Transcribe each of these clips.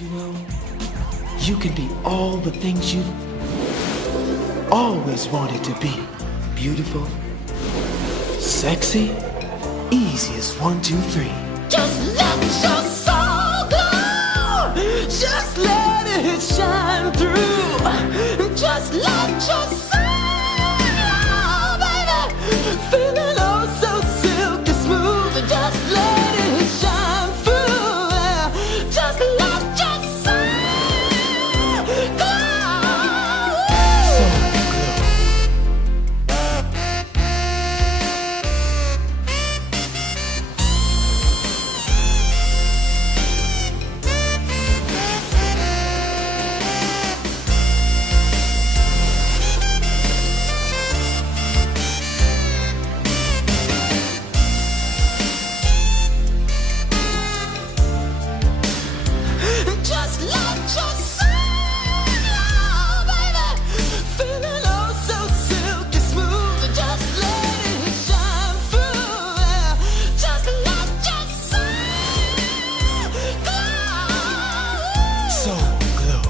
You know, you can be all the things you've always wanted to be. Beautiful, sexy, easy as 1, 2, 3. Just let your soul glow. Just let it shine through. Just let your soul glow, baby. Feeling oh so silky smooth. Just let it shine through. Just let your soul glow. Just let your soul glow, baby. Feeling oh so silky smooth. Just let it shine through. Just let your soul glow. Soul Glow.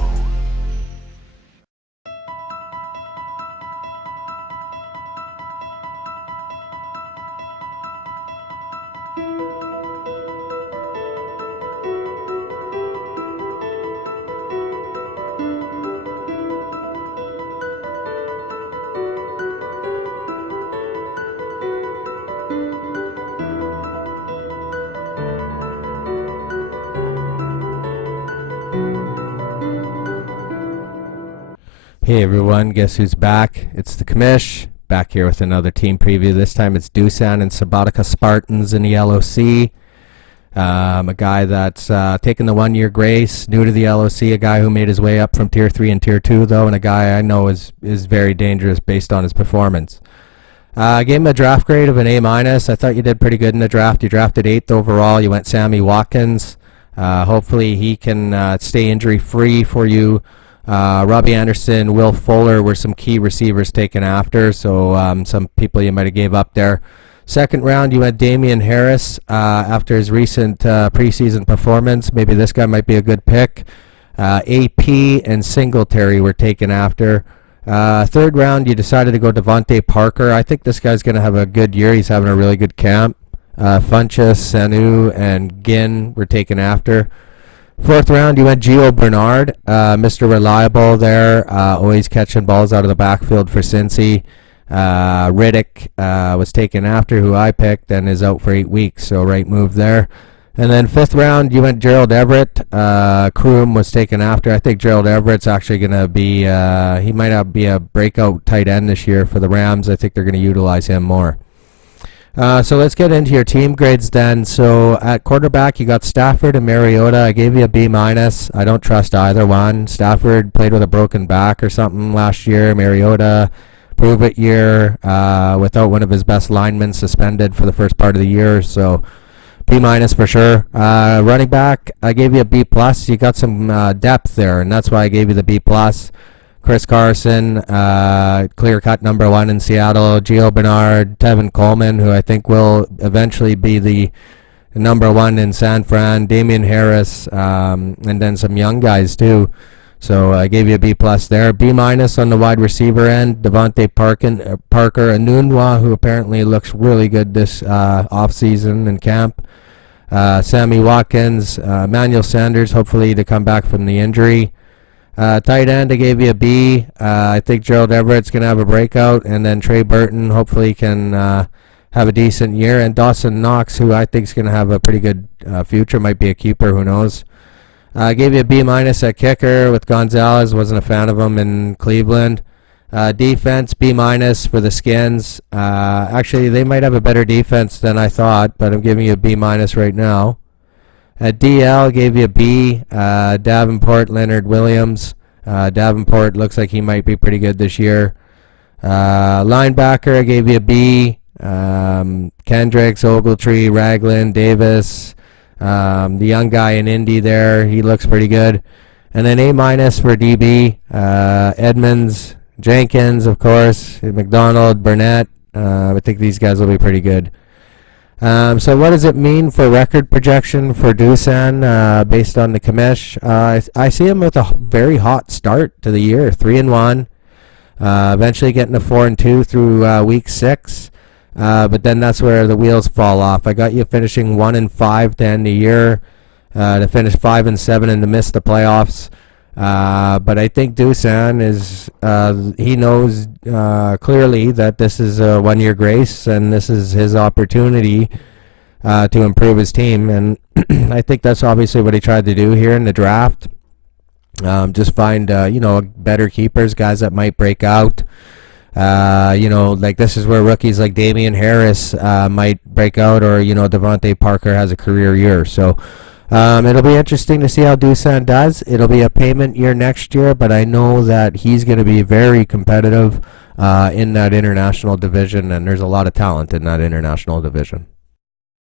Hey everyone, guess who's back? It's the Commish, back here with another team preview. This time it's Doosan and Subotica Spartans in the LOC. A guy that's taken the 1-year grace, new to the LOC, a guy who made his way up from Tier 3 and Tier 2 though, and a guy I know is very dangerous based on his performance. I gave him a draft grade of an A-. I thought you did pretty good in the draft. You drafted 8th overall. You went Sammy Watkins. Hopefully he can stay injury-free for you. Robbie Anderson, Will Fuller were some key receivers taken after, so some people you might have gave up there. Second round, you went Damian Harris after his recent preseason performance. Maybe this guy might be a good pick. AP and Singletary were taken after. Third round, you decided to go Devontae Parker. I think this guy's going to have a good year. He's having a really good camp. Funchess, Sanu, and Ginn were taken after. Fourth round, you went Gio Bernard, Mr. Reliable there, always catching balls out of the backfield for Cincy. Riddick was taken after, who I picked, and is out for 8 weeks, so right move there. And then fifth round, you went Gerald Everett. Kroom was taken after. I think Gerald Everett's actually going to be, he might not be a breakout tight end this year for the Rams. I think they're going to utilize him more. So let's get into your team grades then. So at quarterback, you got Stafford and Mariota. I gave you a B-. I don't trust either one. Stafford played with a broken back or something last year. Mariota, prove-it year without one of his best linemen suspended for the first part of the year. So B- for sure. Running back, I gave you a B+. You got some depth there, and that's why I gave you the B+. Chris Carson, clear-cut number 1 in Seattle. Gio Bernard, Tevin Coleman, who I think will eventually be the number 1 in San Fran. Damian Harris, and then some young guys too. So I gave you a B+ there. B- on the wide receiver end, Devontae Parker, Anunwa, who apparently looks really good this offseason in camp. Sammy Watkins, Emmanuel Sanders, hopefully to come back from the injury. Tight end, I gave you a B. I think Gerald Everett's going to have a breakout, and then Trey Burton hopefully can have a decent year. And Dawson Knox, who I think is going to have a pretty good future, might be a keeper, who knows. I gave you a B- at kicker with Gonzalez. Wasn't a fan of him in Cleveland. Defense, B- for the Skins. Actually, they might have a better defense than I thought, but I'm giving you a B- right now. At DL, gave you a B. Davenport, Leonard Williams. Davenport looks like he might be pretty good this year. Linebacker, I gave you a B. Kendricks, Ogletree, Ragland, Davis. The young guy in Indy there, he looks pretty good. And then A- for DB. Edmonds, Jenkins, of course. McDonald, Burnett. I think these guys will be pretty good. So what does it mean for record projection for Dusan based on the commish? I see him with a very hot start to the year, 3-1. Eventually getting to 4-2 through week 6. But then that's where the wheels fall off. I got you finishing 1-5 to end the year, to finish 5-7 and to miss the playoffs. But I think Dusan is, he knows clearly that this is a 1-year grace and this is his opportunity to improve his team. And I think that's obviously what he tried to do here in the draft. Just find, better keepers, guys that might break out. Like this is where rookies like Damian Harris might break out, or, Devontae Parker has a career year. So it'll be interesting to see how Dusan does. It'll be a payment year next year, but I know that he's going to be very competitive in that international division, and there's a lot of talent in that international division.